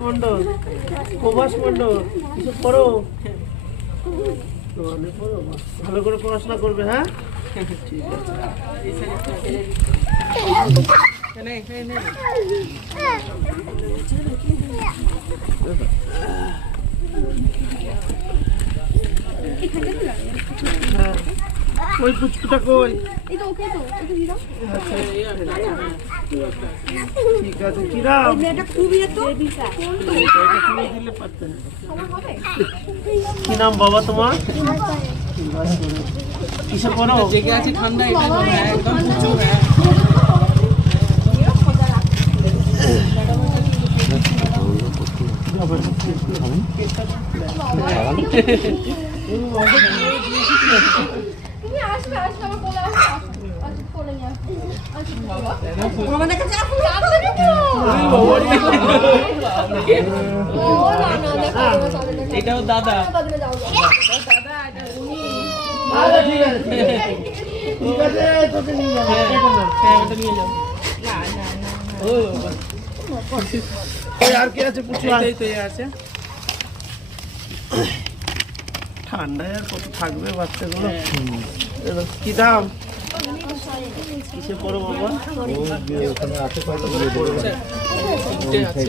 মন্ডল প্রভাস মন্ডল কিছু করো। ভালো করে পড়াশোনা করবে হ্যাঁ? ঠিক আছে হ্যাঁ। ওই পুচকুটা কই? ঠিক আছে কিরাম? কি নাম বাবা তোমার? কিসে পড়ো জেগে আছি ঠান্ডা একদম এটাও দাদা ঠিক ও আর কি আছে পুচু তো আছে ঠান্ডায় আর কত থাকবে বাচ্চাগুলো? কি দাম? কিসে পড়ো বাবা তিনটে আছে।